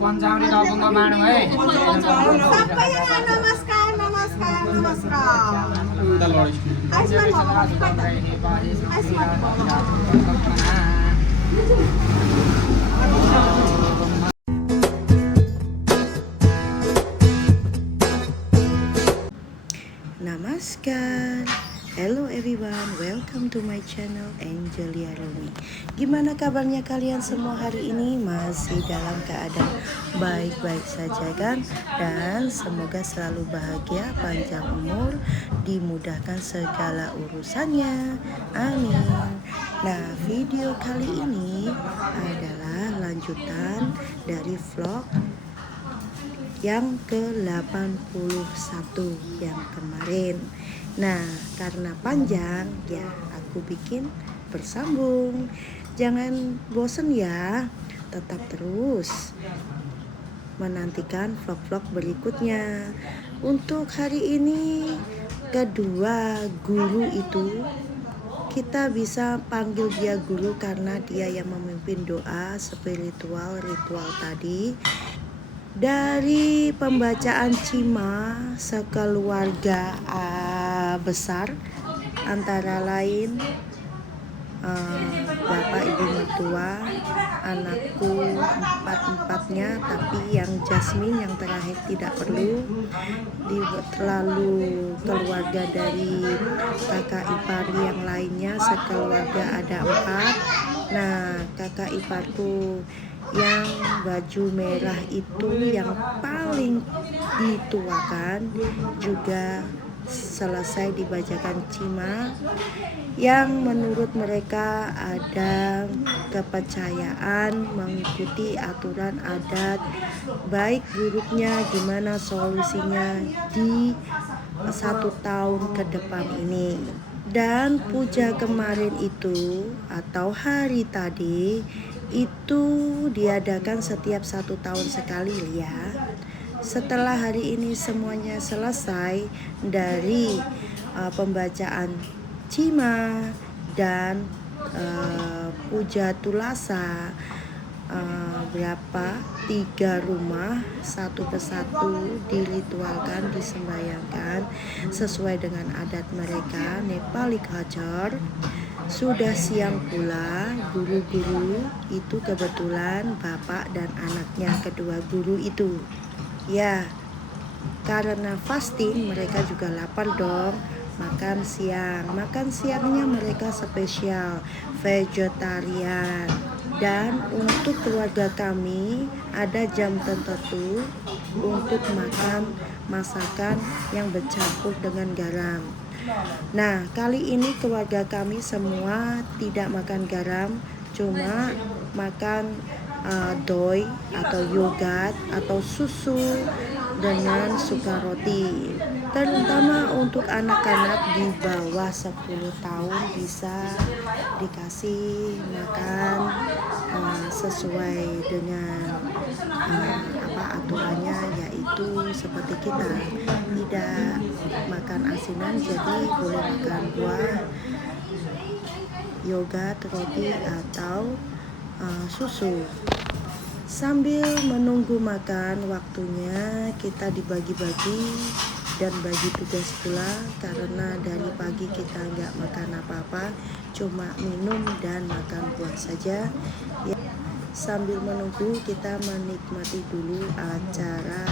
पञ्चाउरी डबुङ्गो मानौँ है सबैजना नमस्कार नमस्कार नमस्कार Namaskar. Hello everyone, welcome to my channel Angelia Romi. Gimana kabarnya kalian semua hari ini? Masih dalam keadaan baik-baik saja kan? Dan semoga selalu bahagia, panjang umur, dimudahkan segala urusannya. Amin. Nah, video kali ini adalah lanjutan dari vlog yang ke-81 yang kemarin. Nah, karena panjang ya aku bikin bersambung. Jangan bosen ya, tetap terus menantikan vlog-vlog berikutnya. Untuk hari ini kedua guru itu kita bisa panggil dia guru karena dia yang memimpin doa spiritual ritual tadi. Dari pembacaan Cima sekeluarga besar, antara lain bapak ibu mertua, anakku empat-empatnya, tapi yang Jasmine yang terakhir tidak perlu. Lalu keluarga dari kakak ipar yang lainnya sekeluarga ada 4. Nah, kakak iparku yang baju merah itu yang paling dituakan juga selesai dibacakan Cima, yang menurut mereka ada kepercayaan mengikuti aturan adat, baik buruknya gimana solusinya di 1 tahun ke depan ini. Dan puja kemarin itu atau hari tadi itu diadakan setiap 1 tahun sekali ya. Setelah hari ini semuanya selesai dari pembacaan Cima dan puja tulasa, berapa 3 rumah satu persatu diritualkan, disembayangkan sesuai dengan adat mereka Nepali culture. Sudah siang pula, guru-guru itu kebetulan bapak dan anaknya kedua guru itu. Ya, karena fasting mereka juga lapar dong. Makan siang. Makan siangnya mereka spesial vegetarian. Dan untuk keluarga kami ada jam tertentu untuk makan masakan yang bercampur dengan garam. Nah, kali ini keluarga kami semua tidak makan garam, cuma makan doi atau yogurt atau susu dengan suka roti. Terutama untuk anak-anak di bawah 10 tahun bisa dikasih makan sesuai dengan aturannya, yaitu seperti kita tidak makan asinan, jadi boleh makan buah, yogurt, roti atau susu. Sambil menunggu makan waktunya kita dibagi-bagi dan bagi tugas pula, karena dari pagi kita nggak makan apa-apa, cuma minum dan makan buah saja ya. Sambil menunggu kita menikmati dulu acara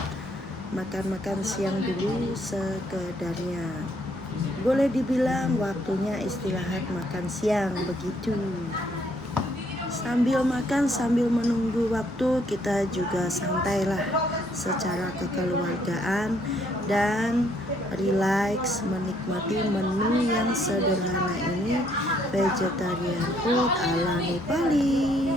makan-makan siang dulu sekedarnya. Boleh dibilang waktunya istirahat makan siang begitu. Sambil makan, sambil menunggu waktu, kita juga santailah secara kekeluargaan dan relax menikmati menu yang sederhana ini, vegetarian food ala Nepali.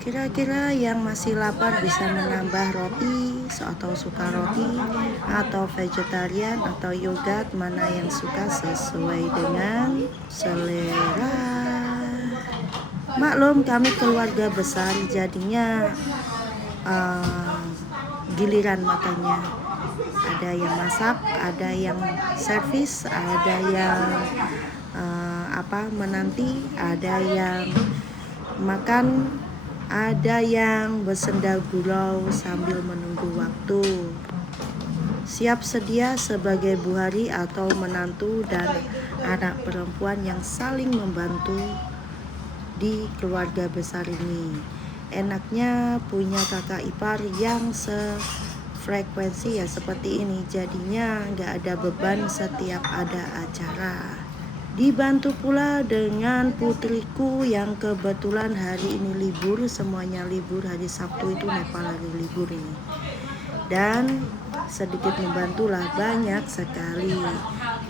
Kira-kira yang masih lapar bisa menambah roti atau suka roti atau vegetarian atau yogurt, mana yang suka sesuai dengan selera. Maklum kami keluarga besar jadinya giliran makannya. Ada yang masak, ada yang servis, ada yang menanti, ada yang makan, ada yang bersenda gurau sambil menunggu waktu. Siap sedia sebagai buhari atau menantu dan anak perempuan yang saling membantu di keluarga besar ini. Enaknya punya kakak ipar yang sefrekuensi ya seperti ini. Jadinya nggak ada beban setiap ada acara. Dibantu pula dengan putriku yang kebetulan hari ini libur, semuanya libur, hari Sabtu itu Nepal lagi libur ini. Dan sedikit membantulah, banyak sekali.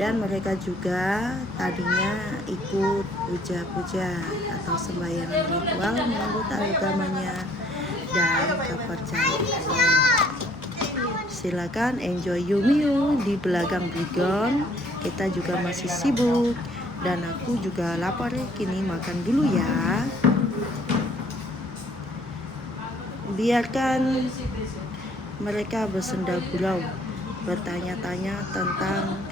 Dan mereka juga tadinya ikut puja-puja atau sembahyang ritual menurut agamanya dan kepercayaan. Silakan enjoy Yumiu di belakang Bigon. Kita juga masih sibuk dan aku juga lapar, kini makan dulu ya. Biarkan mereka bersenda gurau, bertanya-tanya tentang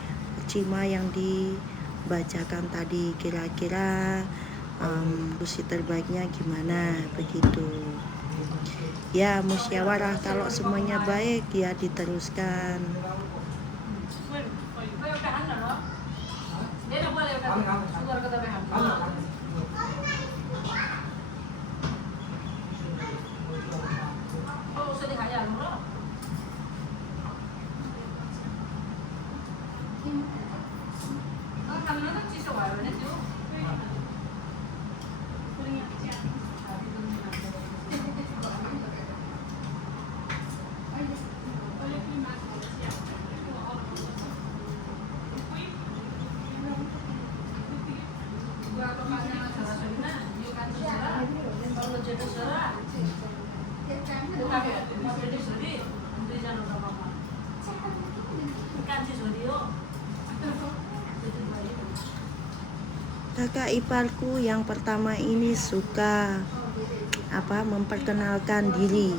cima yang dibacakan tadi, kira-kira kursi terbaiknya gimana begitu. Ya musyawarah, kalau semuanya baik ya diteruskan. Kakak iparku yang pertama ini suka memperkenalkan diri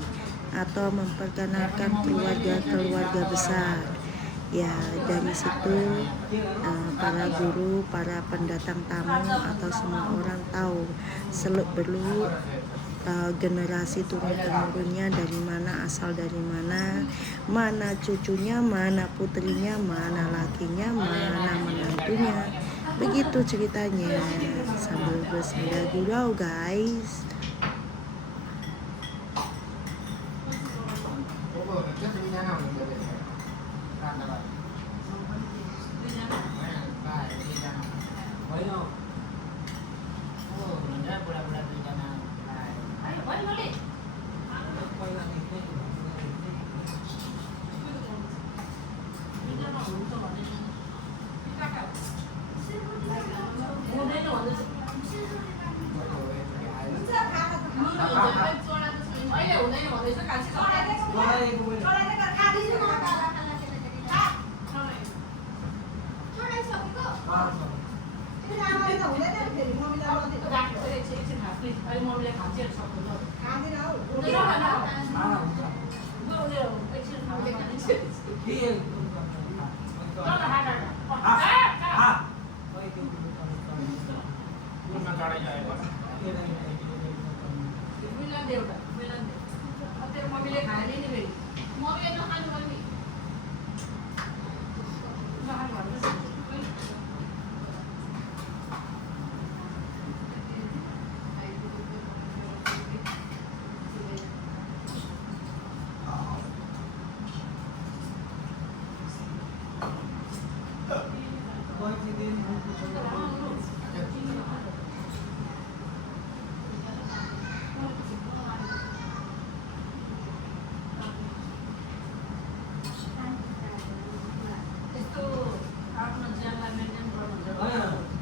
atau memperkenalkan keluarga besar. Ya dari situ para guru, para pendatang tamu atau semua orang tahu seluk beluk generasi turun-temurunnya dari mana, asal dari mana, mana cucunya, mana putrinya, mana lakinya, mana menantunya. Begitu ceritanya sambil bersenda gurau guys.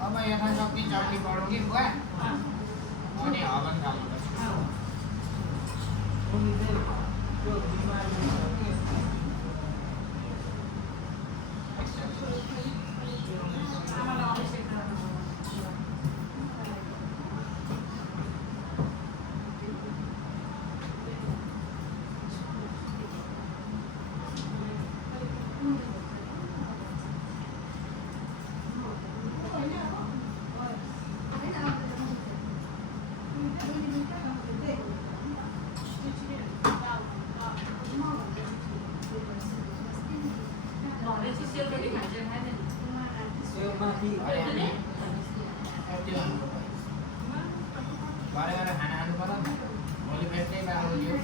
अब यहाँ सक्ने चौकी बढौँ कि बुवा अनि हवन खानुपर्छ भरे गरेर खाना खानु पर्यो नि भोलि फेरि बाह्र बजी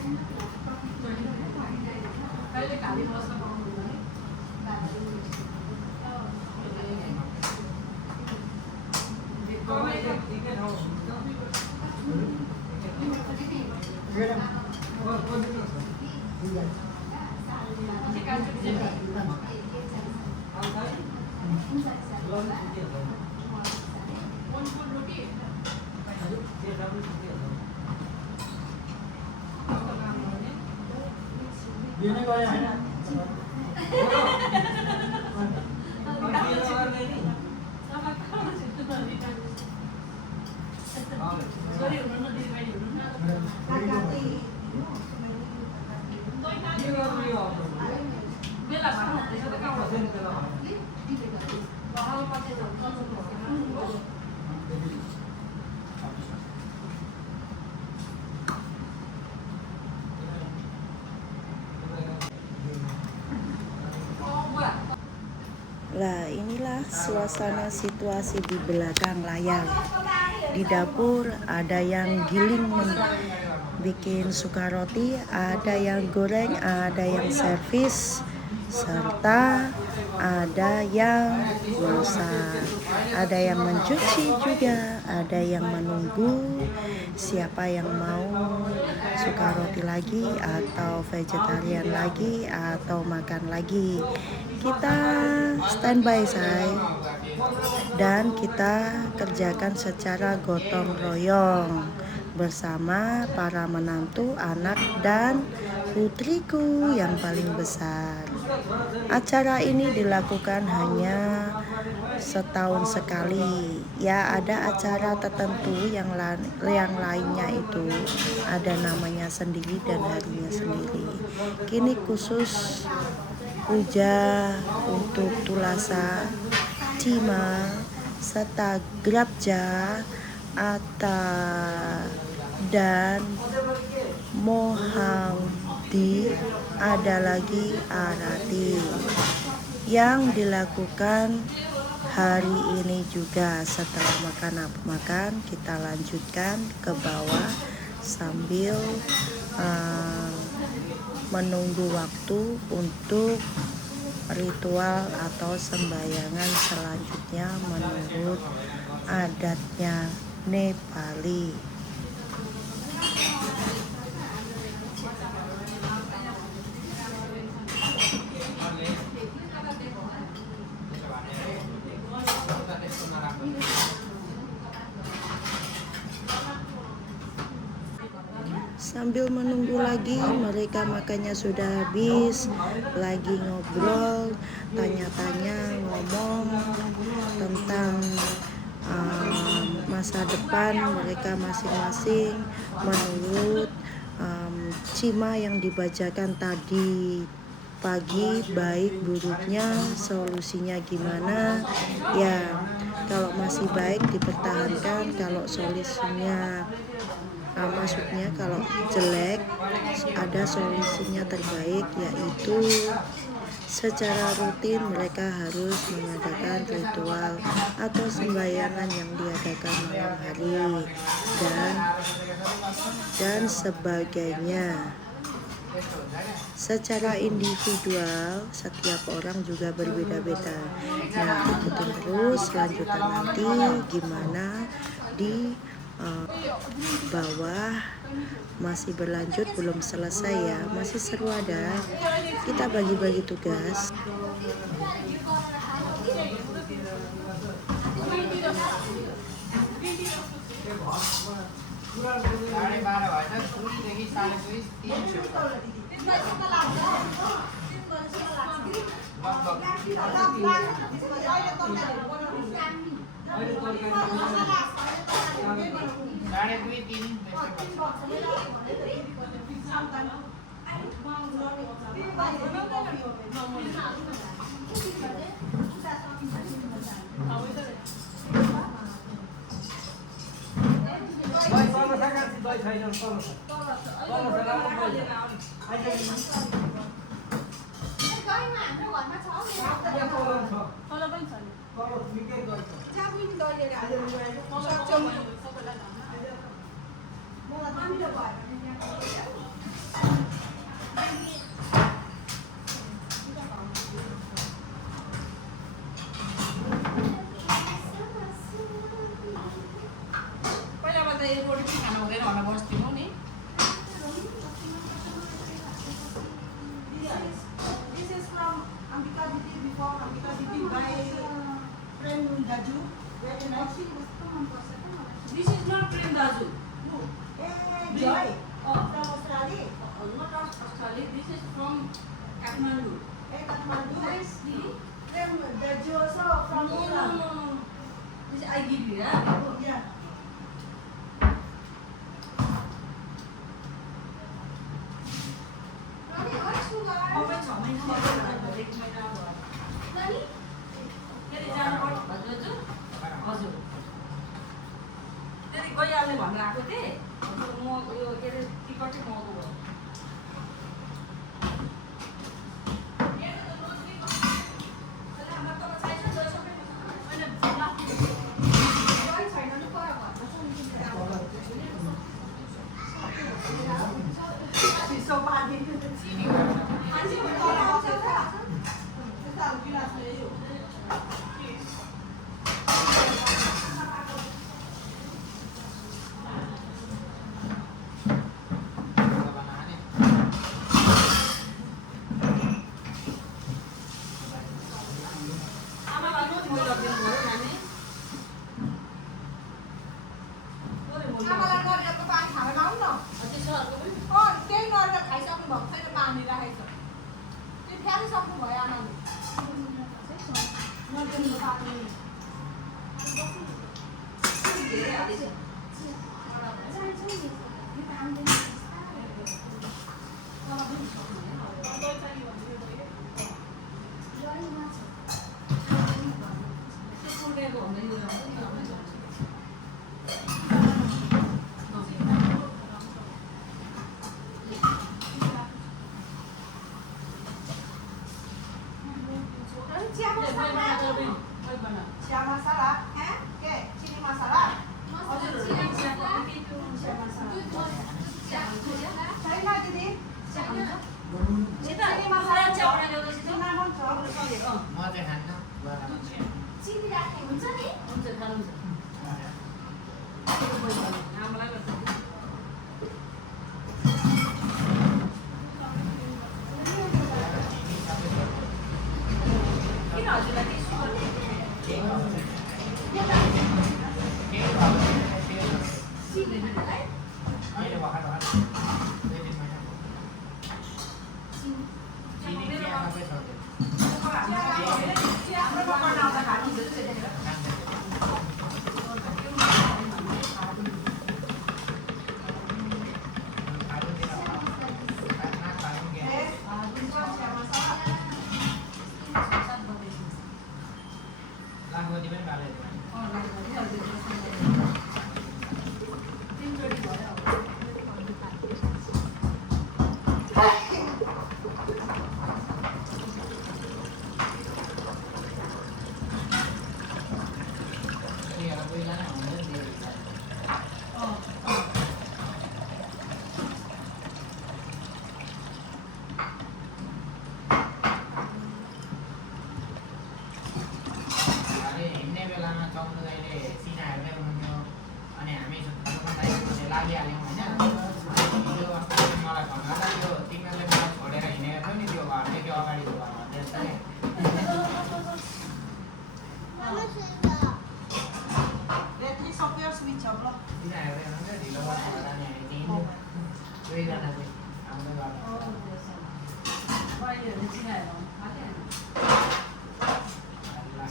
Nah, inilah suasana situasi di belakang layar. Di dapur ada yang giling bikin suka roti, ada yang goreng, ada yang servis, serta ada yang masak, ada yang mencuci juga, ada yang menunggu siapa yang mau suka roti lagi atau vegetarian lagi atau makan lagi. Kita standby say dan kita kerjakan secara gotong royong bersama para menantu, anak, dan putriku yang paling besar. Acara ini dilakukan hanya setahun sekali. Ya, ada acara tertentu yang lainnya itu ada namanya sendiri dan harinya sendiri. Kini khusus puja untuk Tulasa, Cima, serta Grabja, Atta, dan Mohamdi, ada lagi Arati yang dilakukan hari ini juga. Setelah makan kita lanjutkan ke bawah sambil menunggu waktu untuk ritual atau sembayangan selanjutnya menurut adatnya Nepali. Sambil menunggu lagi, mereka makannya sudah habis, lagi ngobrol, tanya-tanya, ngomong tentang masa depan mereka masing-masing menurut cima yang dibacakan tadi pagi, baik buruknya solusinya gimana ya. Kalau masih baik dipertahankan, kalau solusinya maksudnya kalau jelek ada solusinya terbaik, yaitu secara rutin mereka harus mengadakan ritual atau sembayangan yang diadakan malam hari dan sebagainya. Secara individual setiap orang juga berbeda-beda. Nah, ikutin terus lanjutan nanti gimana di bawah. Masih berlanjut, belum selesai ya, masih seru ada. Kita bagi-bagi tugas. साढे 12 भएछ, 2 देखि 2:30 3 छेउ साढे 2 3 This is from Ambika Diti before Ambika Diti by friend Daju. Very nice. This is not Prem Daju. No. Joy. Oh. From Australia. Not Australia. This is from Kathmandu. Kathmandu. Nice. Friend Daju also from Iran. No. This I give you, yeah? Yeah. Over 6 महिना भयो, 1 महिना भयो। फेरि जानुपर्छ हजुर हजुर त्यति गइहाल्ने भनेर आएको थिएँ। हजुर म यो के अरे टिकटै महँगो भयो। चिनी गर्छ आमालाई रोज म लगिदिनु भयो नानी। आमालाई गरेको पानी खाएर आउनु न। त्यसोहरूको पनि त्यही गरेर खाइसक्नु भएको छैन, पानी राखेको छ। त्यो फ्यालिसक्नु भयो आमाले। नदिनु पानी। धेरै हालिन्छ। सुनेको भन्दै चिया मसाला, के चिनी मसाला, छैन दिदी। चिनी मसाला चिनामन छ। म चाहिँ खान्न चिनी राख्ने हुन्छ नि। हुन्छ खानुहुन्छ आमालाई किन हजुरलाई के सुगर अहिले भर्खर चिनी चिया सबै छ हाम्रो पकाउन आउँदा खानुहुन्छ पहिला नै हुन्छ नि अरे हिँड्ने बेलामा चौधो दाइले सिना हेर्दै हुनुहुन्थ्यो अनि हामी दाइले लागिहाल्यौँ होइन हिजो अस्ति मलाई फोन गर्दा त्यो तिमीहरूले मलाई छोडेर हिँडेको थियो नि त्यो घरदेखि अगाडिको घरमा त्यसै Battery software switch off. सिना हेर्दै हुनुहुन्थ्यो ढिलो गर्नु होला नि हामी हिँड्यौँ दुईजना चाहिँ आउँदै गर्दा बहिनीहरू चिनाएर हाल्यो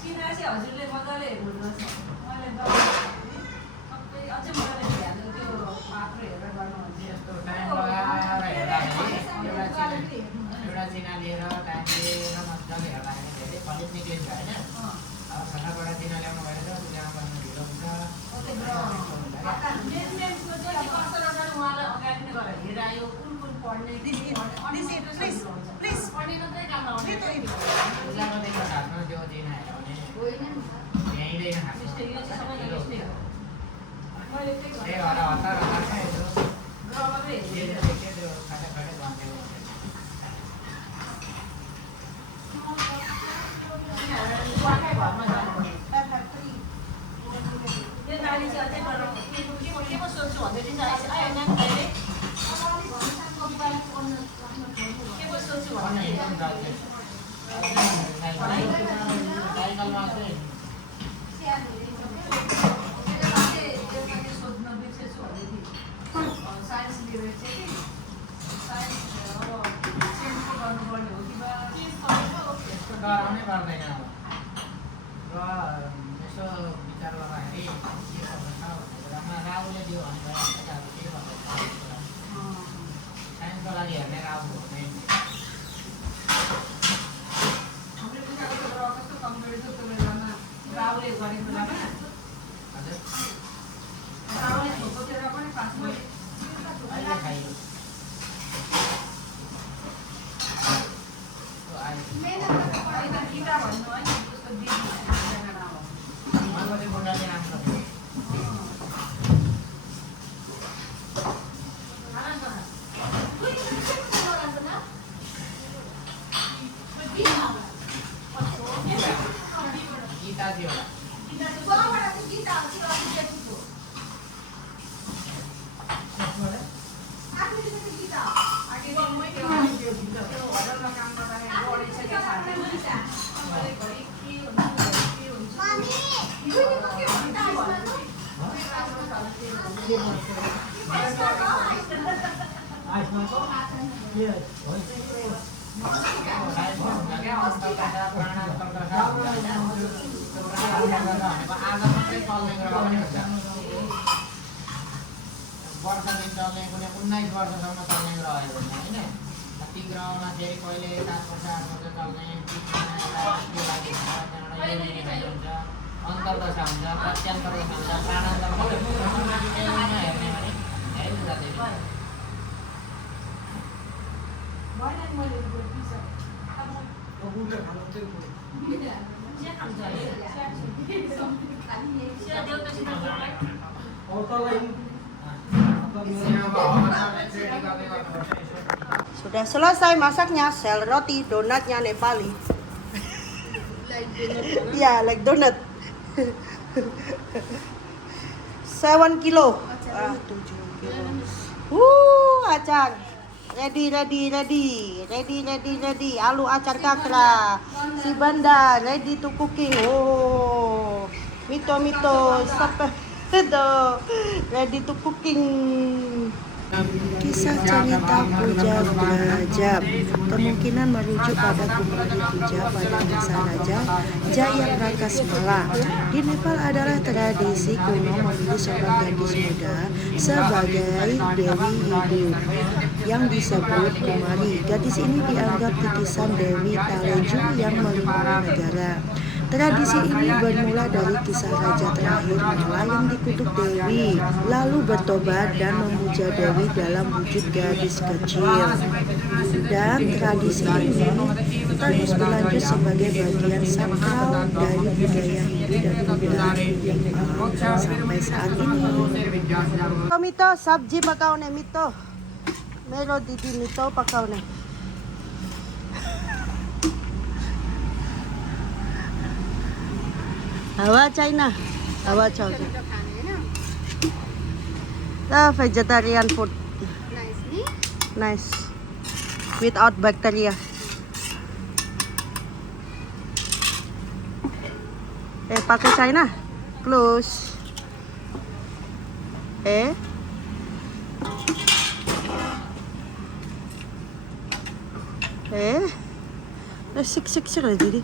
चिना चाहिँ हजुरले मजाले हेर्नुपर्छ मैले सबै अझै मजाले ध्यान त्यो आफ्नो हेरेर गर्नुहुन्छ यस्तो टाइम लगाएर हेर्दाखेरि एउटा चिना लिएर टाइम लिएर मजाले हेर्दाखेरि धेरै कलेज निक्लिन्छ होइन अब छानाबाट चिना ल्याउनु भएर चाहिँ बिहामा बस्नु ढिलो हुन्छ मेन्टेनेन्सको चाहिँ अब कसरी अगाडि उहाँलाई अगाडि नै गरेर हेरायो कुन कुन पढ्ने Please. पढ्ने मात्रै काम लगाउने पूजाको दिन हातमा त्यो चिना हेराउने यहीँदैन त्यस्तै यो चाहिँ सबैजना त्यस्तै हो मैले त्यही त्यही भएर हतार हतारमा यसो ग्रह मात्रै हेर्छु त्यो खाटा खाटै भन्थ्यो उहाँकै घरमा जानु FF3. त्यो नानी चाहिँ अझै के पो सोध्छु भन्दै थिएँ आयो नानी अहिले के पो सोध्छु भन्दै थिएँ साइकलमा चाहिँ सोध्न बिर्सेछु भन्दै थिएँ साइन्स लिएर चाहिँ साइन्स अब साइन्सको गर्नुपर्ने हो कि बा यस्तो डराउनै पर्दैन अब र यसो विचार गर्दाखेरि के गर्नु छ भनेर राहुले दियो भने अब के गर्नु साइन्सको लागि हेर्ने राहु हो मेन हामीले बुझाएको त्यो ग्रह कस्तो कमजोरी छ त्यो बेलामा राहुले गरेको बेलामा हजुर राहुले छोपेर पनि पासमा अहिले खाइयो गीता भन्नु है त्यसको दिदी एकजना हो उहाँको चाहिँ बुढाले राम्रो थियो गीता थियो होला होटलमा काम गर्दाखेरि बढी छ क्या साथी घरि के हुन्छ आज मात्रै चल्ने ग्रह पनि हुन्छ वर्ष दिन चल्ने कुनै 19 वर्षसम्म चल्ने ग्रहहरू हुन्छ होइन ती ग्रहमा फेरि कहिले 7 वर्ष 8 वर्ष चल्ने हुन्छ अन्तर्दशा हुन्छ प्रत्यान्तर्दशा हुन्छ प्राणान्तर्दशा हेर्ने भने धेरै जाँदै Sudah selesai masaknya, sel roti donatnya Nepali. Ya, like donut. 7 kilo. 7 kilo. Acar. Ready. Alu acar kakra. Si Banda ready to cooking. Oh, mito. Sampai itu ready to cooking. Kisah cerita Puja Brajab kemungkinan merujuk pada Kumari Puja pada masa Raja Jayapratasmala. Di Nepal adalah tradisi kuno memilih seorang gadis muda sebagai Dewi Hidup yang disebut Kumari. Gadis ini dianggap titisan Dewi Taleju yang melindungi negara. Tradisi ini bermula dari kisah raja terakhir Mala yang dikutuk Dewi, lalu bertobat dan memuja Dewi dalam wujud gadis kecil. Dan tradisi ini terus berlanjut sebagai bagian sakral dari budaya Hindu dan Buddha sampai saat ini. Mito, sabji pakaw ne mito. Mero didi mito pakaw ne. Hawa China. Hawa chow. The vegetarian food. Nice. Without bacteria. Pakai China. Close. Sik lah jadi.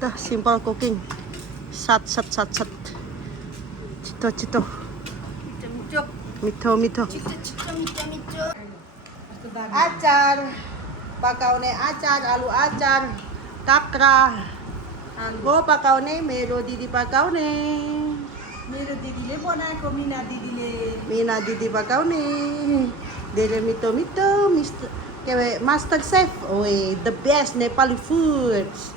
Dah simple cooking. Sat. Cito. Mito. Acar. Pakaw ne acar, alu acar. Kakra. Go pakaw ne, mero didi pakaw ne. मेरो दिदीले बनाएको मिना दिदीले Mina didi pakaw ne. Dere mito, Kayak Master Chef. The best Nepali foods.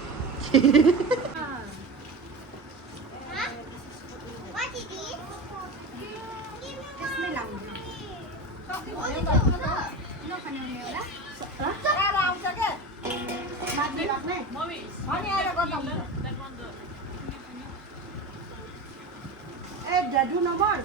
Dadu nomor.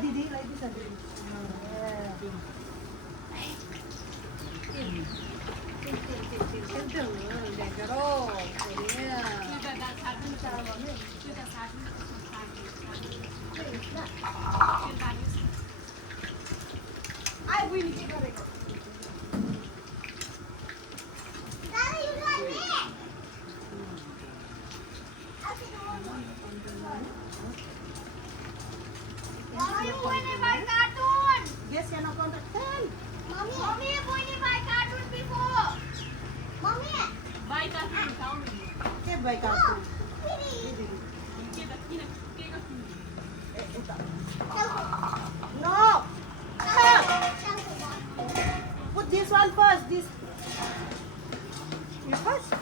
दिदीलाई No. Put this one first. This. You first.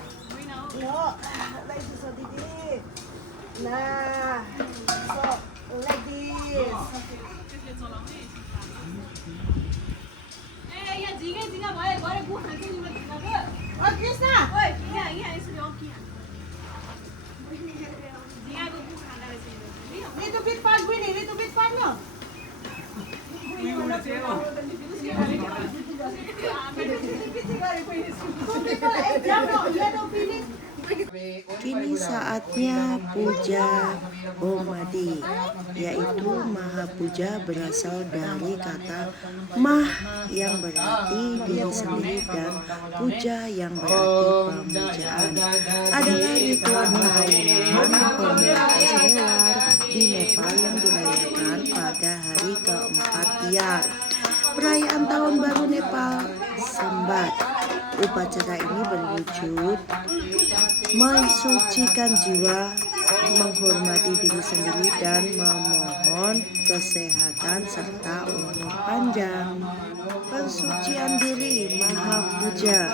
No. Like this, so Didi. Nah. So like this. Oh, this na. Little bit fast, Winnie. Little bit fast, no. Kini saatnya puja Homadi, yaitu Maha Puja berasal dari kata Mah yang berarti diri sendiri dan Puja yang berarti pemujaan. Adalah ritual penghormatan komunitas Newar di Nepal yang dirayakan pada hari keempat Tiar, perayaan tahun baru Nepal Sambat. Upacara ini berwujud mensucikan jiwa, menghormati diri sendiri dan memohon kesehatan serta umur panjang. Pensucian diri Maha Puja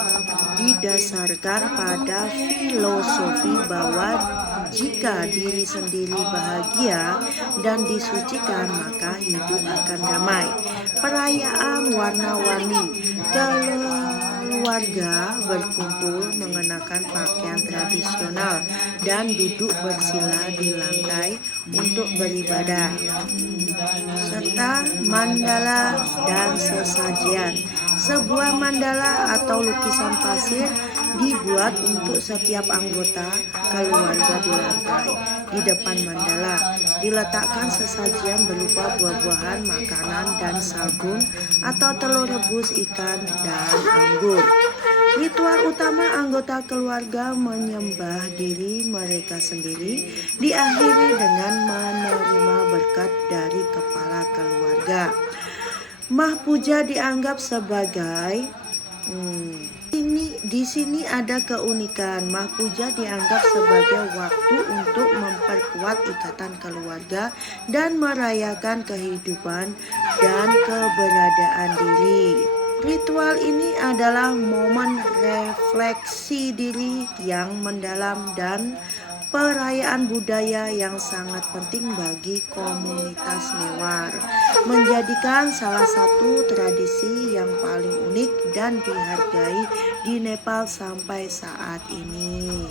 didasarkan pada filosofi bahwa jika diri sendiri bahagia dan disucikan, maka hidup akan damai. Perayaan warna-warni, keluarga keluarga berkumpul mengenakan pakaian tradisional dan duduk bersila di lantai untuk beribadah, serta mandala dan sesajian. Sebuah mandala atau lukisan pasir dibuat untuk setiap anggota keluarga di lantai. Di depan mandala diletakkan sesajian berupa buah-buahan, makanan, dan sabun atau telur rebus, ikan, dan anggur. Ritual utama anggota keluarga menyembah diri mereka sendiri diakhiri dengan menerima berkat dari kepala keluarga. Mah puja dianggap sebagai di sini ada keunikan. Mah puja dianggap sebagai waktu untuk memperkuat ikatan keluarga dan merayakan kehidupan dan keberadaan diri. Ritual ini adalah momen refleksi diri yang mendalam dan perayaan budaya yang sangat penting bagi komunitas Newar, menjadikan salah satu tradisi yang paling unik dan dihargai di Nepal sampai saat ini.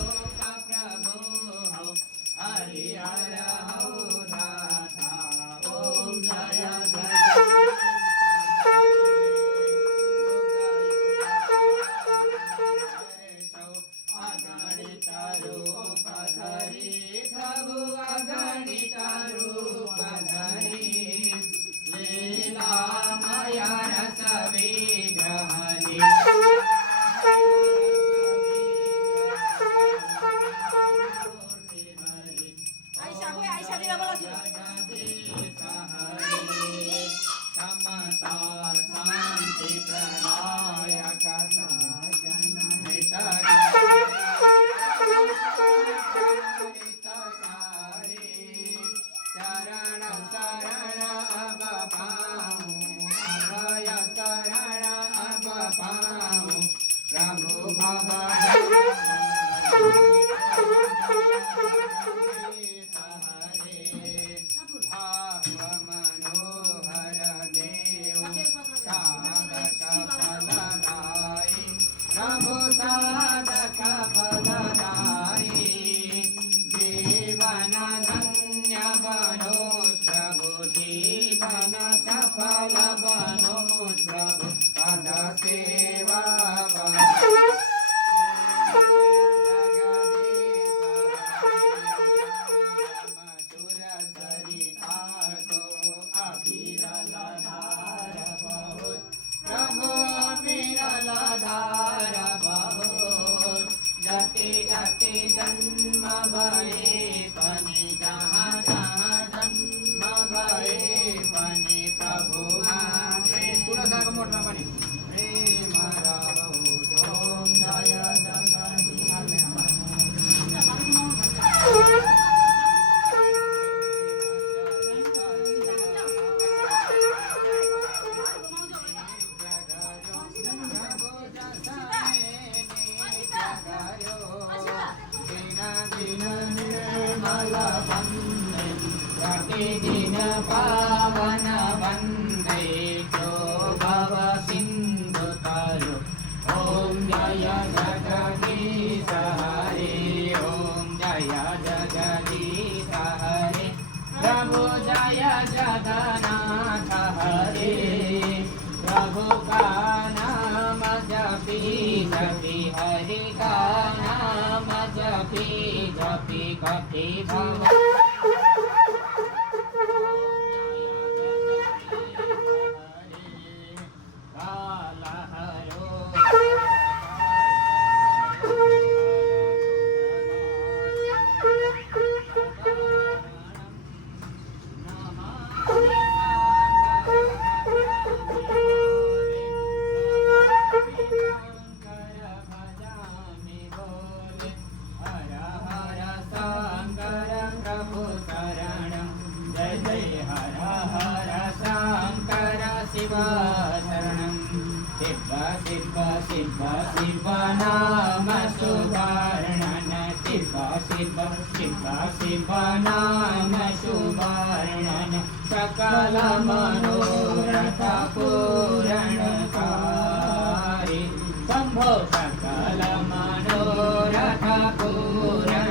Shambho सकल मनोरथ पूरणकारी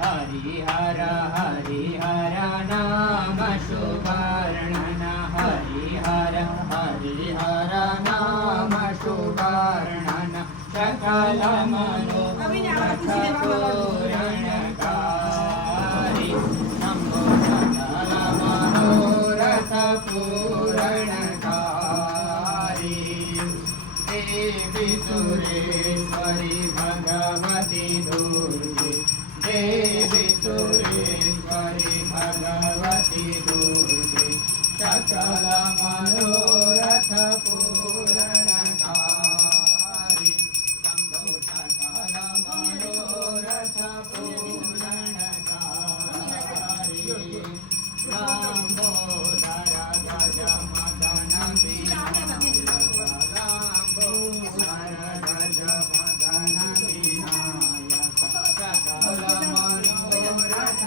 हरिहर हरिहर नाम शुभवर्णन हरिहर हरिहर नाम शुभवर्णन सकल मनोरथ पूरणकारी शम्भो सकल मनोरथ पूरणकारी देवी सुरेश्वरी भगवती दुर्गे देवी सुरेश्वरी भगवती दुर्गे सकल मनोरथ पूरणकारी शम्भो सकल मनोरथ पूरणकारी लम्बोदर गज मदन लम्बोदर गज मदन विनायक सकल मनोरथ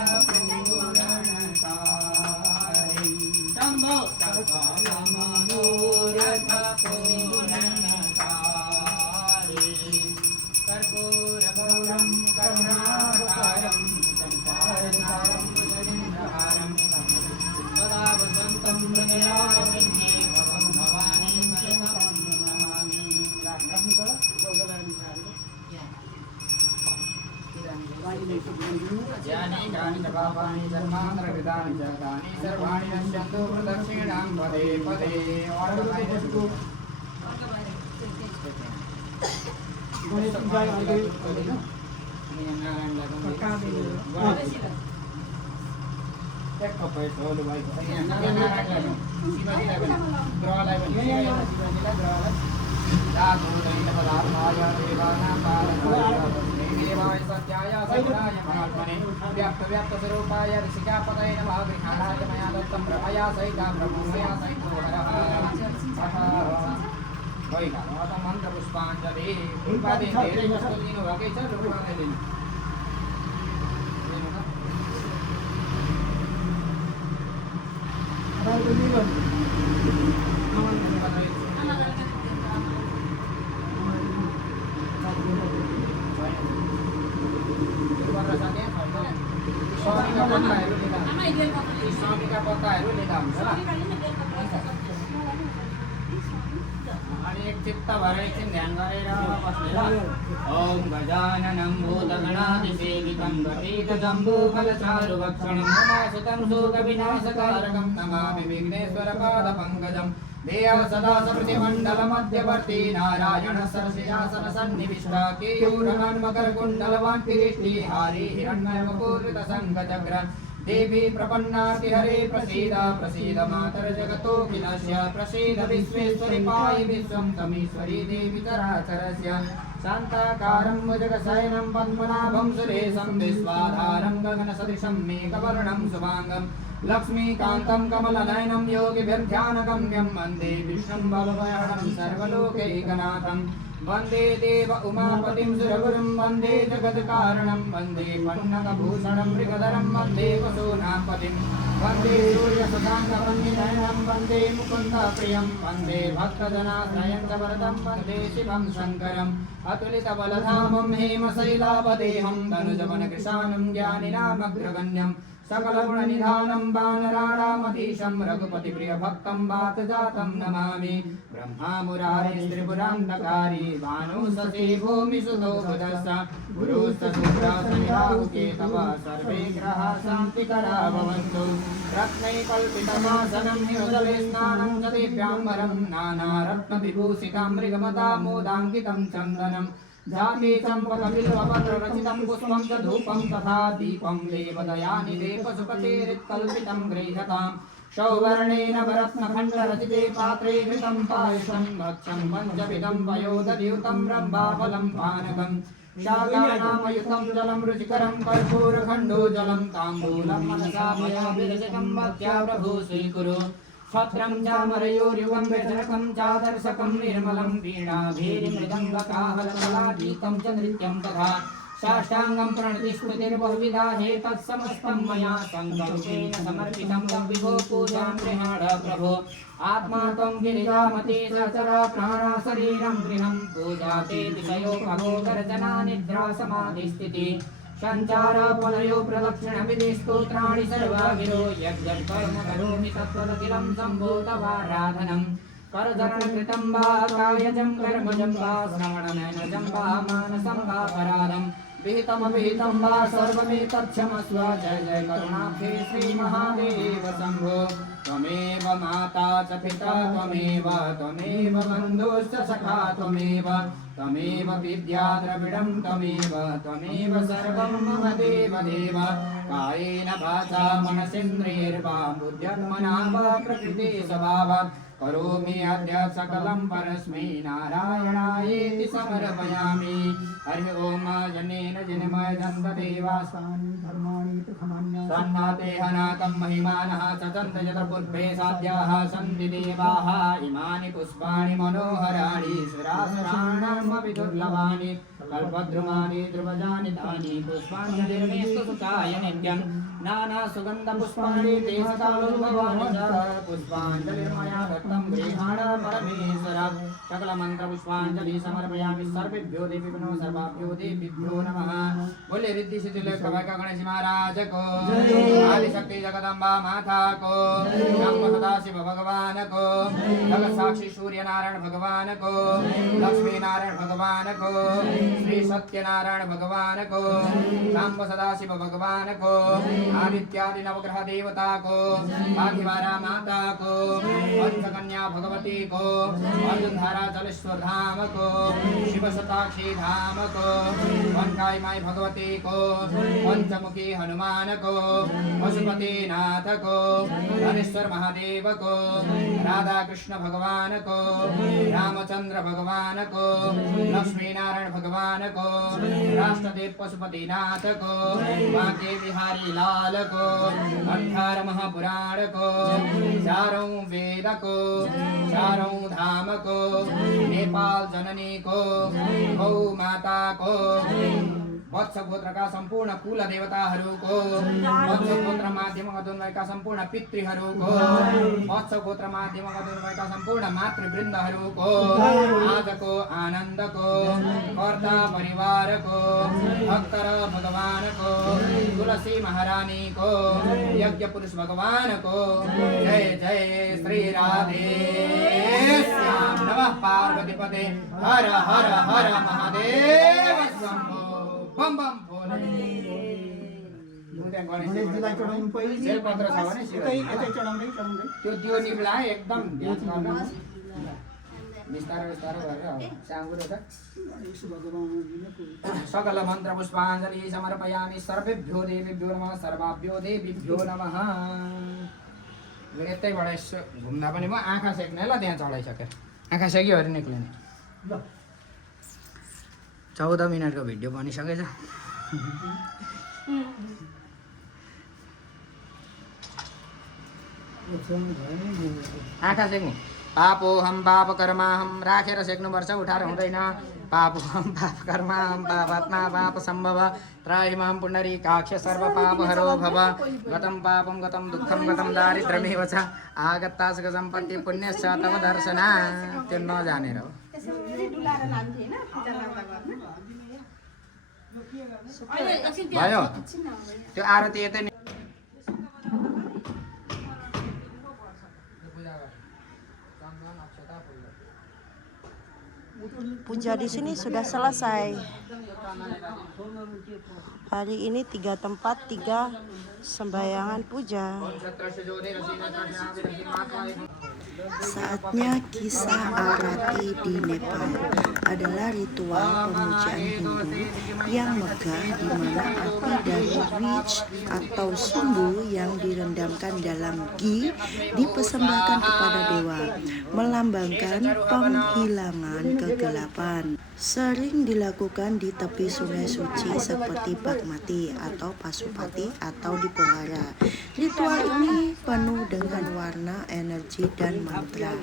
पूरणकारी शम्भो सकल मनोरथ पूरणकारी कर्पूरगौरं करुणावतारं संसारसारं भुजगेन्द्रहारं सदा वसन्तं हृदयारविन्दे भवं भवानीं शरणं नमामि यानि कानि च पापानि कर्मान्तरकृतानि च तानि सर्वाणि नश्यन्तु प्रदक्षिणां पदे पदे वार्धवस्तु देवाय सत्याय सगुणाय महात्मने व्याप्त स्वरूपाय ऋषिकापतये नमः गृहाणाय मया दत्तं ब्रह्मया सहिता ब्रह्मया सहितो हरः वैका मंत्र पुष्पांजलि पुष्पादि तेरे वस्तु तीनों वाके चल रूपाने लेना स्वामी का पता है लेगा आणि एक चित्त भरायचे ध्यान करायला बसलेला ओम गजाननं भूतगणाधिसेवितं गणेशजम्बूफलचारुभक्षणं नमासुतं शोकविनाशकारकं नमामि विघ्नेश्वरपादपङ्कजं देव सदा समृतिमण्डलमध्यवर्ती नारायण सरसिंहासनसन्निविष्टा केयूरमन्मकरकुण्डलवान् किरीटिहारी हिरण्मयवपूर्वितशङ्खचक्र देवी प्रपन्नाति हरे प्रसीद प्रसीद मातर जगतोऽखिलस्य प्रसीद विश्वेश्वरि पाहि विश्वं तमीश्वरी देवी चराचरस्य शान्ताकारं भुजगशयनं पद्मनाभं सुरेशं विश्वाधारं गगनसदृशं मेघवर्णं शुभाङ्गं लक्ष्मीकान्तं कमलनयनं योगिभिर्ध्यानगम्यं वन्दे विष्णुं भवभयहरं सर्वलोकैकनाथं वन्दे देव उमापतिं सुरगुरुं वन्दे जगत्कारणं वन्दे पन्नगभूषणं मृगधरं वन्दे वसूनापतिं वन्दे सूर्यसुधाङ्गवन्निनयनं वन्दे मुकुन्दप्रियं वन्दे भक्तजनाश्रयं च वरदं वन्दे शिवं शङ्करम् अतुलितबलधामं हेमशैलावदेहं तनुजवनकृशानं ज्ञानिनामग्रगण्यं सकलगुणनिधानं वानराणामधीशं रघुपतिप्रियभक्तं वातजातं नमामि ब्रह्मा मुरारी त्रिपुरान्तकारी भानुसती भूमिसुतो बुधश्च गुरुस्तशुक्रासनिराहुकेतव सर्वे ग्रहाः शान्तिकरा भवन्तु रत्नैकल्पितमासनं हिमजले स्नानं च दिव्याम्बरं नानारत्नविभूषितां मृगमदामोदाङ्कितं चन्दनं जाते चम्पकबिल्वपत्ररचितं पुष्पं च धूपं तथा दीपं देवदयानिधे पशुपतेरित्कल्पितं गृह्यताम् सौवर्णेन वरत्नखण्डरचिते पात्रे घृतं पायसं भक्षं पञ्चविधं पयोदधियुतं रम्भाफलं पानकं शाकानामयुतं जलं रुचिकरं कर्पूरखण्डोजलं ताम्बूलं मनसा मया विरचितं भक्त्या प्रभो स्वीकुरु छत्रं चामरयोर्युगं व्यजनकं चादर्शकं निर्मलं वीणाभेरिमृदङ्गकाहलकलागीतं च नृत्यं तथा साष्टांगं प्रणतिस्तुतिर्बहुविधा हेतत्समस्तं मया सङ्कल्पेन समर्पितं तं विभो पूजां गृहाण प्रभो आत्मा त्वं गिरिजामते सचर प्राणा शरीरं गृहं पूजा ते दिशयो भगो गर्जना निद्रा समाधिस्थितिः संचार पलयो प्रदक्षिणविधि स्तोत्राणि सर्वागिरो यज्ञकर्म करोमि तत्त्वदखिलं सम्भूतवाराधनम् करधरणकृतं वा कायजं कर्मजं वा श्रवणनयनजं वा मानसं वा परादम् विहितमविहितं वा सर्वमेतच्छमस्व जय जय करुणाब्धे श्रीमहादेव शम्भो त्वमेव माता च पिता त्वमेव बन्धुश्च सखा त्वमेव विद्या द्रविडं त्वमेव सर्वं मम देव देव कायेन वाचा मनसेन्द्रियैर्वा बुद्ध्यात्मना वा प्रकृते स्वभावात् करोमि अद्य सकलं परस्मै नारायणायेति समर्पयामि हरि ओम जनेन जन्मय जन्तदेवास्तानि धर्माणि प्रथमान्य सन्नातेहनातं महिमानः चचन्त यतपूर्वे साध्याः सन्ति देवाः इमानि पुष्पाणि मनोहराणि सुरासुराणामपि दुर्लभानि कल्पद्रुमाणि ध्रुवजानि तानि पुष्पाण्यनिर्मेस्तु सुखाय नित्यं नाना सुगन्धपुष्पाणि ते सकालोद्भवानि च पुष्पाञ्जलिर्मया दत्तं गृहाण परमेश्वर सकलमन्त्रपुष्पाञ्जलि समर्पयामि सर्वेभ्यो देवेभ्यो सर्वाभ्यो देवेभ्यो नमः बोले रिद्धि सिद्धिर्भय गणेश महाराज को आदिशक्ति जगदम्बा माता को ब्रह्म सदाशिव भगवान को जगत साक्षी सूर्य नारायण भगवान को लक्ष्मी नारायण भगवान को श्री सत्यनारायण भगवान को शाम्ब सदाशिव भगवान को आदित्यादि नवग्रह देवता को भाग्यवारा माता को पंचकन्या भगवती को अर्जुनधारा जलेश्वर धाम को शिव शताक्षी धाम को वनकाई माई भगवती को पंचमुखी हनुमान को पशुपति नाथ को धनेश्वर महादेव को राधा कृष्ण भगवान को रामचंद्र भगवान को लक्ष्मी नारायण भगवान को राष्ट्रदेव पशुपति नाथ को बांके बिहारी लाल को 18 महापुराण को चारों वेद को चारों धाम को नेपाल जननी को गौ माता को वत्स गोत्र का संपूर्ण कुल देवताहरू को वत्स गोत्र माध्यमबाट भएका सम्पूर्ण पितृहरू को वत्स गोत्र माध्यमबाट भएका सम्पूर्ण मातृवृन्दहरू को आजको आनन्द को कर्ता परिवार को भक्त र भगवान को तुलसी महारानी को यज्ञ पुरुष भगवान को जय जय श्री राधे श्याम नमः पार्वती पते हर हर हर महादेव शम्भो बम बम बोले गणेशजीलाई चढाउनु पहिले बेलपत्र छ भने यतै चढाउँदै त्यो दियो निब्लाए एकदम ध्यान गर्न बिस्तारै बिस्तारै गरेर साङ्गुरो छ सकल मन्त्र पुष्पाञ्जलि समर्पयामि सर्वेभ्यो देवेभ्यो नमः सर्वाभ्यो देवीभ्यो नमः यतैबाट यसो घुम्दा पनि म आँखा सेक्ने ल त्यहाँ चढाइसकेँ आँखा सेक्यो अरे निक्लिने 14 मिनटको भिडियो बनिसकेछ आँखा सेक्नु पापोहम पाप कर्माहम राखेर सेक्नुपर्छ उठाएर हुँदैन पापोहम पाप कर्माहम पापात्मा पाप सम्भव त्राहिमां पुण्डरीकाक्ष सर्व पापहरो भव गतं पापं गतं दुःखं गतं दारिद्र्यमेव च आगत्तास सम्पत्ति पुण्यश्च तव दर्शना त्यो नजानेर हो भयो त्यो आरती यतै नि Puja di sini sudah selesai. Hari ini 3 tempat, 3 sembayangan puja. Saatnya kisah arati di Nepal adalah ritual pemujaan Hindu yang megah di mana api dari witch atau sumbu yang direndamkan dalam ghee dipersembahkan kepada dewa, melambangkan penghilangan kegelapan. Sering dilakukan di tepi sungai suci seperti Bagmati atau Pasupati atau di Pohara. Ritual ini penuh dengan warna, energi, dan mantra.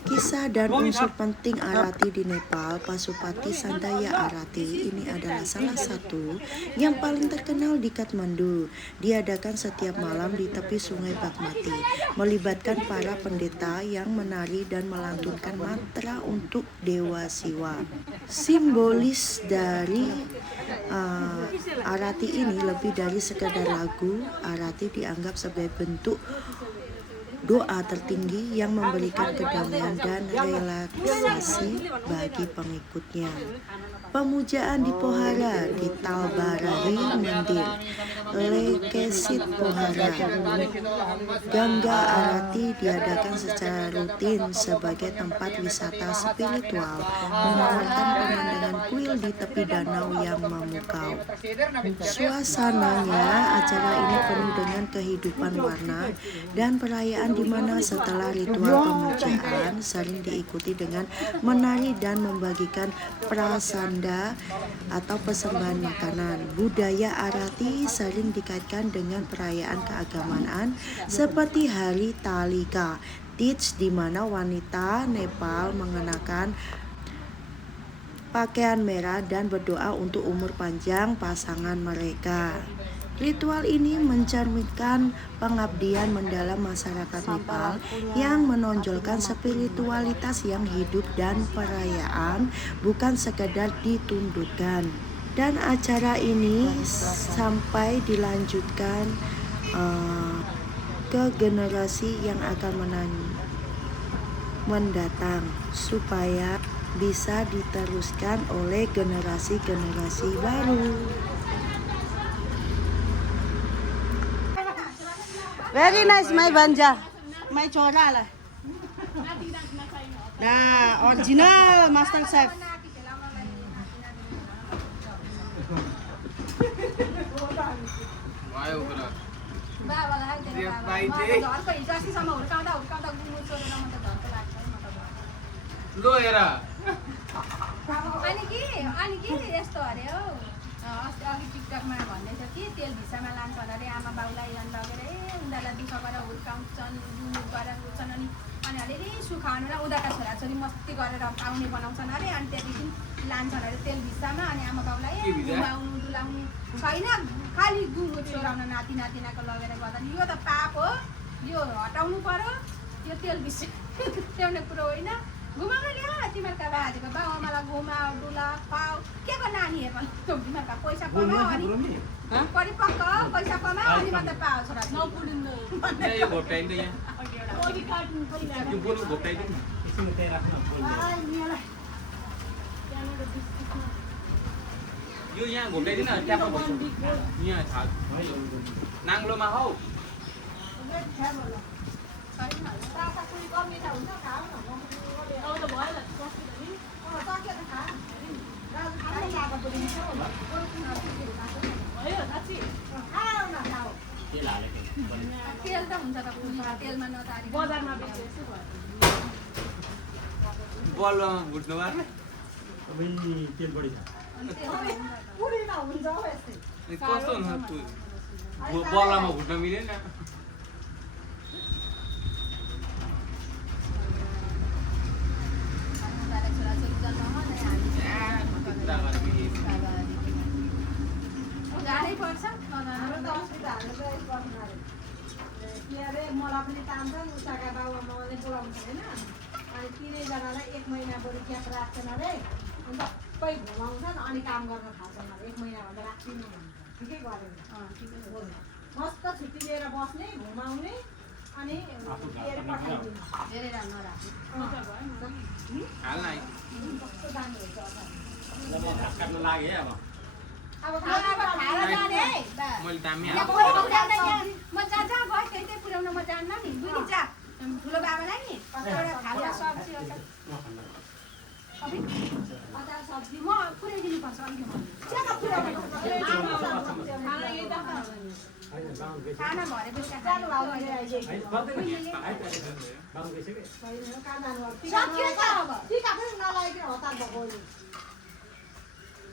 Kisah dan unsur penting Arati di Nepal, Pasupati Sandaya Arati ini adalah salah satu yang paling terkenal di Kathmandu. Diadakan setiap malam di tepi sungai Bagmati, melibatkan para pendeta yang menari dan melantunkan mantra untuk Dewa Siwa. Simbolis dari Arati ini lebih dari sekedar lagu. Arati dianggap sebagai bentuk doa tertinggi yang memberikan kedamaian dan relaksasi bagi pengikutnya. Pemujaan di Pohara di Talbarahi Mandir, Lekesit Pohara. Gangga Arati diadakan secara rutin sebagai tempat wisata spiritual, menawarkan pemandangan kuil di tepi danau yang memukau. Suasananya, acara ini penuh dengan kehidupan warna dan perayaan di mana setelah ritual pemujaan sering diikuti dengan menari dan membagikan prasanda atau persembahan makanan. Budaya Arati sering dikaitkan dengan perayaan keagamaan seperti Hari Talika Teej, di mana wanita Nepal mengenakan pakaian merah dan berdoa untuk umur panjang pasangan mereka. Ritual ini mencerminkan pengabdian mendalam masyarakat Nepal yang menonjolkan spiritualitas yang hidup dan perayaan bukan sekedar ditundukkan. Dan acara ini sampai dilanjutkan ke generasi yang akan mendatang supaya bisa diteruskan oleh generasi-generasi baru. Very nice, my banja, my chora lah. Nah, original master chef. अनि के यस्तो अरे हौ अस्ति अघि टिकटकमा भन्दैछ कि तेल भिसामा लान्छन् अरे आमा बाउलाई अनि लगेर उनीहरूलाई दुःख गरेर हुर्काउँछन् गरेर उठ्छन् अनि अलिअलि सुखाउनु र उनीहरूका छोराछोरी मस्ती गरेर आउने बनाउँछन् अरे अनि त्यहाँदेखि लान्छन् अरे तेल भिसामा अनि आमा बाउलाई घुमाउनु डुलाउनु छैन, खालि गुङ्गु चोराउन नाति नातिनाको लगेर गर्दा यो त पाप हो, यो हटाउनु पर्यो, यो तेल भिसा ल्याउने कुरो होइन। घुमाउन ल्या तिमीहरूका बाजेको बाउ आमालाई घुमाऊ डुला पाऊ के को नानी हेर्नु तिमीहरूका पैसा कमाऊ अनि परिपक्क पैसा कमाऊ अनि मात्रै पाऊ छोरा नपुलिँदो यो यहाँ घुम्टाइदिन ट्यापमा बस्नु यहाँ छ नाङ्लोमा हौ तेल त हुन्छ त तेलमा नतारी बजारमा बेच्छु बलमा भुट्नु तेल बढी छ कस्तो हुन्छ बलमा भुट्न मिलेन गाह्रै पर्छ मलाई पनि काम छ उताका बाबुआमाले बोलाउँछ होइन अनि तिनैजनालाई 1 महिना बढी क्याप राख्छन् अरे अनि सबै घुमाउँछन् अनि काम गर्न थाल्छन् अरे 1 महिनाभन्दा राख्दिनँ भन्छ ठिकै गरेन मस्त छुट्टी लिएर बस्ने घुमाउने अनि पठाइदिने धेरै राम्रो राख्नु कस्तो दामी हुन्छ घाँस काट्न लाग्यो है अब मैले दामी म जहाँ जहाँ गएँ त्यही त्यही पुऱ्याउन म जान्न नि बुझी जा ठुलो बाबालाई नि एउटा खाना सब्जी अचार सब्जी म पुऱ्याइदिनु पर्छ खाना भरे बेलुका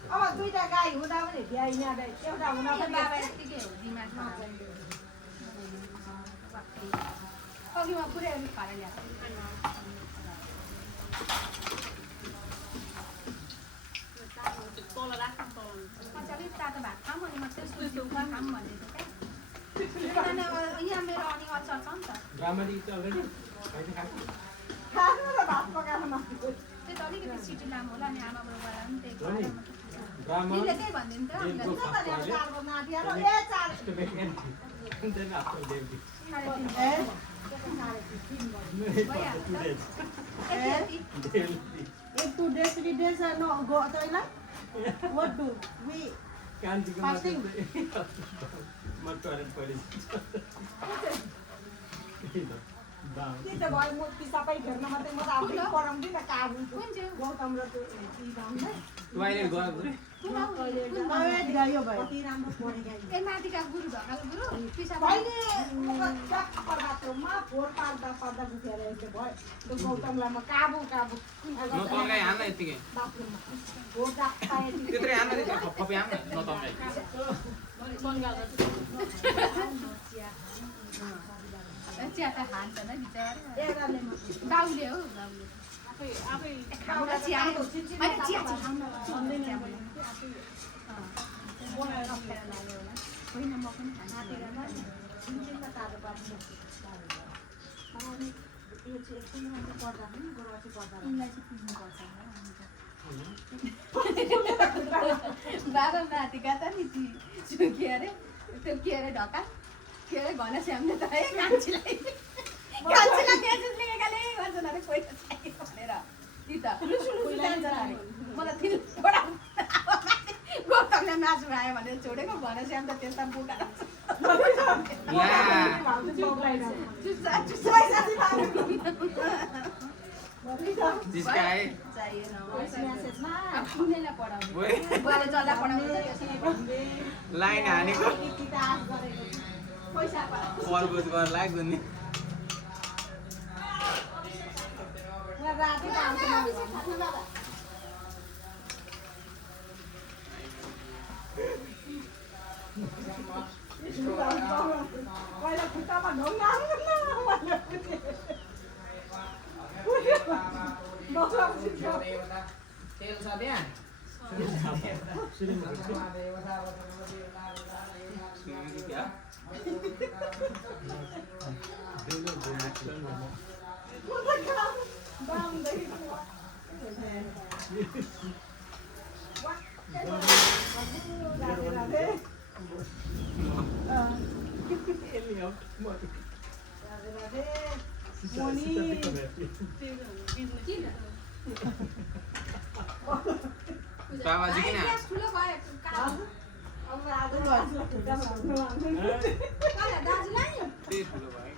अब दुईटा गाई हुँदा पनि भ्याइ एउटा हुँदा पनि बाबा यत्तिकै हो दिमागमा अघि म पुरै अलिक खाएर ल्याएको खाऊँ भन्दैछ क्या किनभने अब यहाँ मेरो अनि अचार छ नि त ड्रामाडी अलरेडी खाइदिनु खाएको खानु र भात पकाएर माथि त्यो त अलिकति सिटी लामो होला अनि आमा बुढो गएर पनि त्यही हो नि। गएर ड्रामा दिदीले त्यही भनिदिनु त दिनको हामीलाई चार गर्न आँट्यो र ए चार then after Devi. साढे तिन ए साढे तिन भइहाल्छ Two days. Yati Daily. If 2 days, 3 days no go toilet, what do we? Can't think Fasting. My parents down. त्यही त भयो म ती सबै फेर्न मात्रै म त आफै पढाउँदिनँ काबुलको कुन चाहिँ गौतम र त्यो ती गाउँदै टोइलेट गएको रे Toilet gayo ba? कति राम्रो पढेका ए माथिका गुरु ढकाल गुरु पिसा पहिले म चक्क पर्दा थियो म फोहोर पार्दा पार्दा दुखेर यस्तो भयो त्यो गौतमलाई म काबु नतन्काइ हान्न यतिकै बाथरुममा फोहोर डाक्ता त्यत्रै हान्न त्यति खपी हान्न नतन्काइ चिया त खान्छ न बिचरा एराले म बाउले हो बाउले खाउला चिया अनि चिया चाहिँ चिया बनाएर अप्ठ्यारो लाग्यो होला होइन म पनि खान्छु चिन्ता तातो पार्नु यो चाहिँ एकदमै राम्रो पढ्दा पनि गोरवाची पढ्दा यिनलाई चाहिँ पिस्नुपर्छ बाबा माथिका त नि ती के अरे त्यो के अरे ढका के अरे घनश्यामले त है कान्छीलाई मेसेज लेखेकाले भन्छन् अरे पैसा चाहियो भनेर ती त जान्छ अरे मलाई थिल पढाउ गौतमले मासु खायो भनेर छोडेको घनश्याम त त्यस्ता बुका जिस्काए चाहिएन मेसेजमा अब कुनैलाई पढाउने ओए बुवाले जसलाई पढाउने लाइन हानेको किताब गरेको पैसा परबोज गर्न लाग्यो नि म राति काम पहिला खुट्टामा ढोङ्गा तेल छ त्यहाँ क्या बाबाजी किन ठुलो भयो दाजुलाई त्यही ठुलो भयो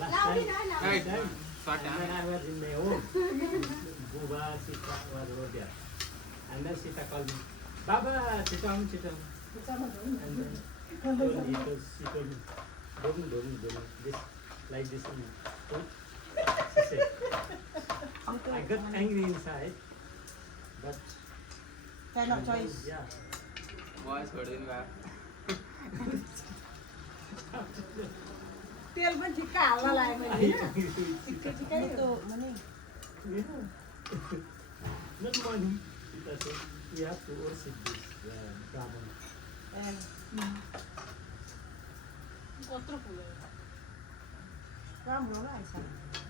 Last time, sir when I was in my home, Buba, Sita was over there. And then Sita called me, Baba, sit down, sit down. And then she told me, don't, this, like this. She said, I got angry inside, but Cannot choice. yeah. भयो छोडिदिनु भयो तेल पनि ठिक्क हाल्न लाग्यो मैले Ito, mani. Not money. Sita said, you have to worship this Brahman. राम्रो होला आइसा.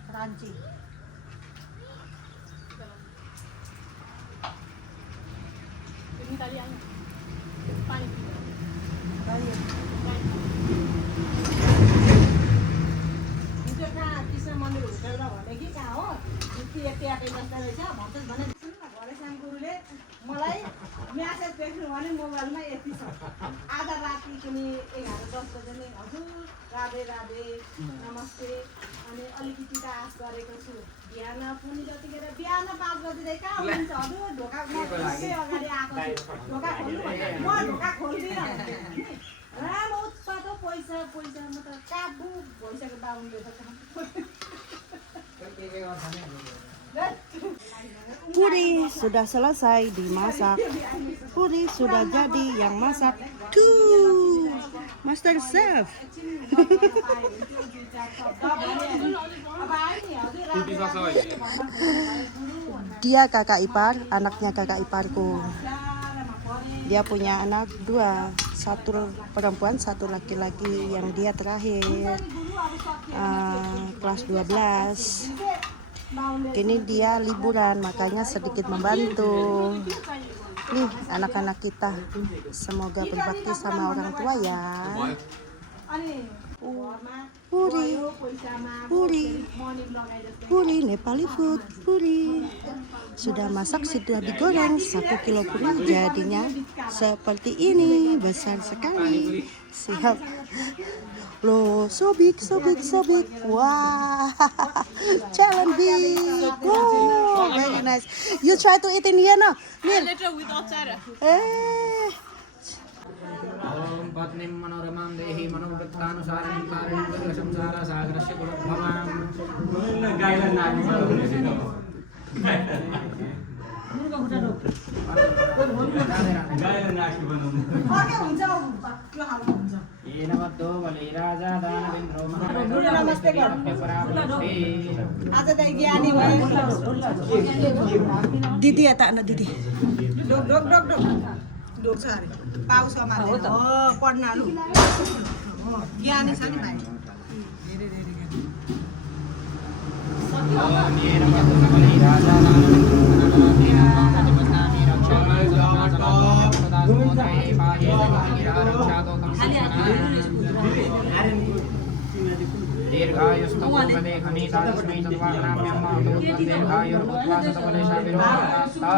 Crunchy. Gayo. हिजो कहाँ कृष्ण मन्दिर होटेलमा भने कि कहाँ हो ट्यापे जस्तो रहेछ भन्छस् भने सुन्नु न घरेश्याम गुरुले मलाई म्यासेज देख्नु भने मोबाइलमा यति छ आधा राति पनि 11-10 बजे नै हजुर राधे राधे नमस्ते अनि अलिकति त आश गरेको छु बिहान पुनि जतिखेर बिहान 5 बजे कहाँ हुनुहुन्छ हजुर ढोका अगाडि आएको छु ढोका खोल्नु म ढोका खोल्दिनँ राम उत्पाद पैसा म त काबु भइसक्यो बाबुले त Puri sudah selesai dimasak. Puri sudah jadi, yang masak tuh Master Chef. टुटी सक्छ अहिले Dia kakak ipar, anaknya kakak iparku. Dia punya anak 2, 1 perempuan, 1 laki-laki. Yang dia terakhir kelas 12. Ini dia liburan, makanya sedikit membantu. Nih anak-anak kita, semoga berbakti sama orang tua ya. Puri Nepali food, puri. Sudah masak, sudah digoreng, 1 kilo puri jadinya seperti ini, besar sekali. Siap. Loh, so big. Wah, challenge big. Wow, very nice. You try to eat in here now. Later without Sarah. ओम पत्नीं मनोरमां देहि मनोवृत्तानुसारं कारणं संसार सागरस्य गुणोद्भवाम् गाईलाई नाच्नु पर्यो भने गाईलाई नाच्नु बनाउनु येन वद्धो बलिराजा दानवेन्द्रो आज त ज्ञानी भयो दिदी यता न दिदी डोक छ अरे पाउस मार्दै हो पढ्नालु ज्ञानी छ नि भाइ ओम येन वद्धो बलिराजा दानवेन्द्रो प्रतिपन्नामि दीर्घायुस्तु भवते खनीता तस्मै तद्वाग्नाम्यं मातु दीर्घायुर्भूत्वा सतबलेशा विरोधास्ता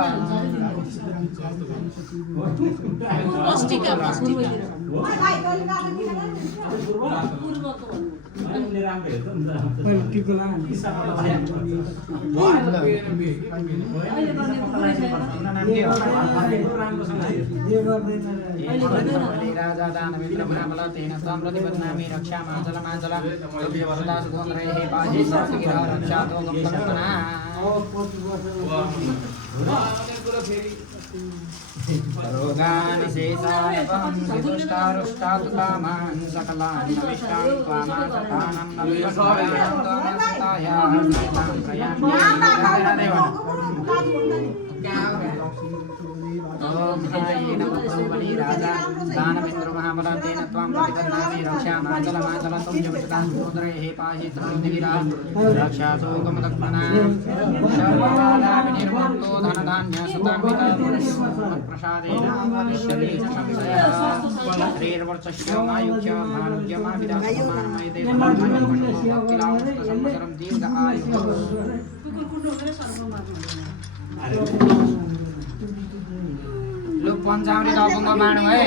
राजा दानवेन्द्र महाबला तेन त्वां प्रतिपन्नामि रक्षामाचलमाचल वरदा सुतोन्द्रैः पाहि सप्तगिरा रक्षातो गम्भीरमना रोगानि शेषानपहं दुष्टारुष्टात्कामान् सकलान् नविष्टान् त्वामासतानं नविष्टायां त्वामस्तायाः स्मैतां प्रयाम्ये ओम हायेन वद्धो बलिराजा दानवेन्द्रो महाबला तेन त्वां प्रतिपन्नामि रक्षामाचलमाचल त्वं जपतां सुतोन्द्रैः पाहि सप्तगिरा रक्षातो गमदत्मना सर्वबाधाविनिर्मुक्तो धनधान्य सुतान्विता प्रसादेन वदिष्यति च संशयः श्रीर्वर्चस्योमायुक्य भानुज्यमाविदासमानमयते भक्तिलावस्तसंवत्सरं दीर्घ आयुः लोक पञ्चामृत अभङ्ग मानु है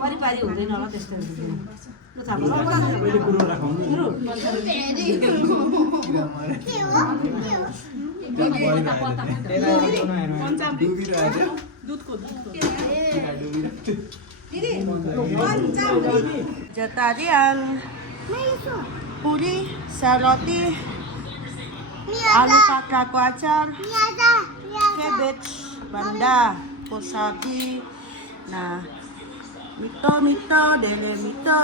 परिपारी हुँदैन होला त्यस्तो Vegetarian, puri, roti, आलू kakak acar, cabbage, banda, kosabi, nah, mito, dele mito.